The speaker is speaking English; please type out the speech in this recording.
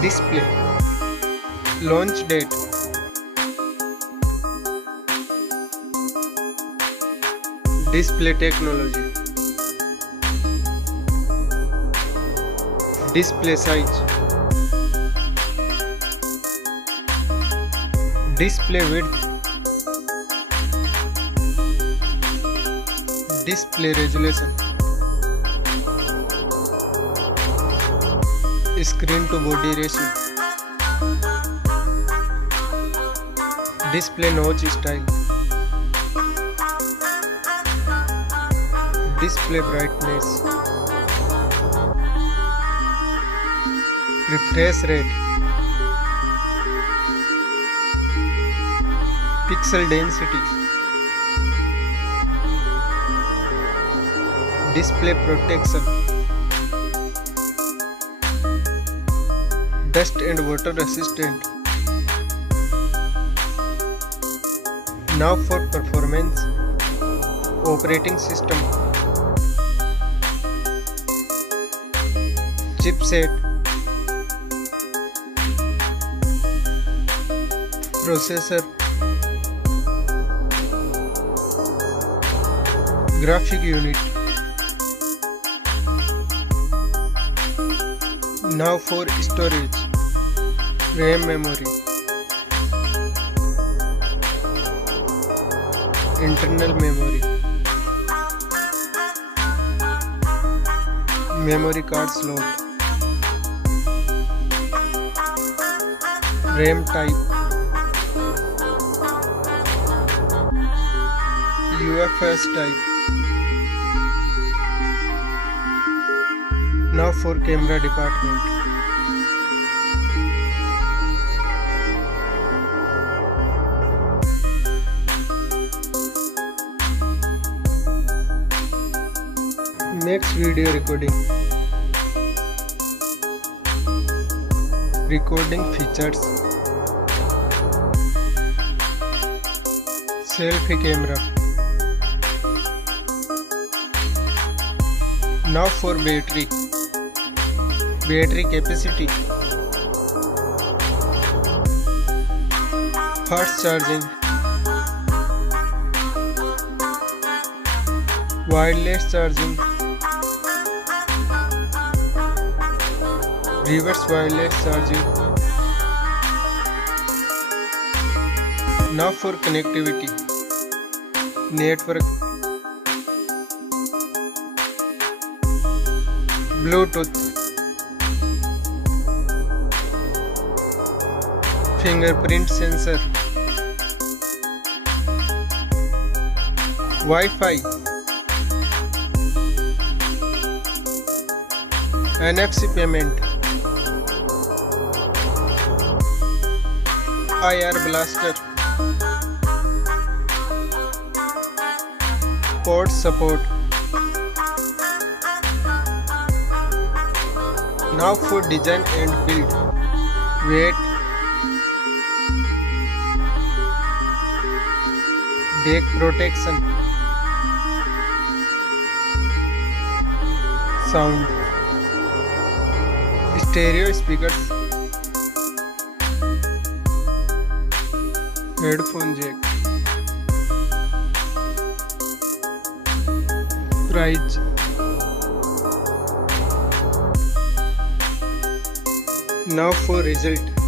Display. Launch date. Display technology. Display size. Display width. Display resolution. Screen to body ratio. Display notch style. Display brightness. Refresh rate. Pixel density. Display protection. Dust and water resistant. Now for performance. Operating system. Chipset. Processor. Graphic unit. Now for storage. RAM memory. Internal memory. Memory card slot. RAM type. UFS type. Now for camera department. Next video recording. Recording features. Selfie camera. Now for battery. Battery capacity. Fast charging. Wireless charging. Reverse wireless charging. Now for connectivity. Network. Bluetooth. Fingerprint sensor. Wi-Fi. NFC payment. IR blaster. Port support. Now for design and build. Weight. Deck protection. Sound. Stereo speakers. Headphone jack. Price. Now for result.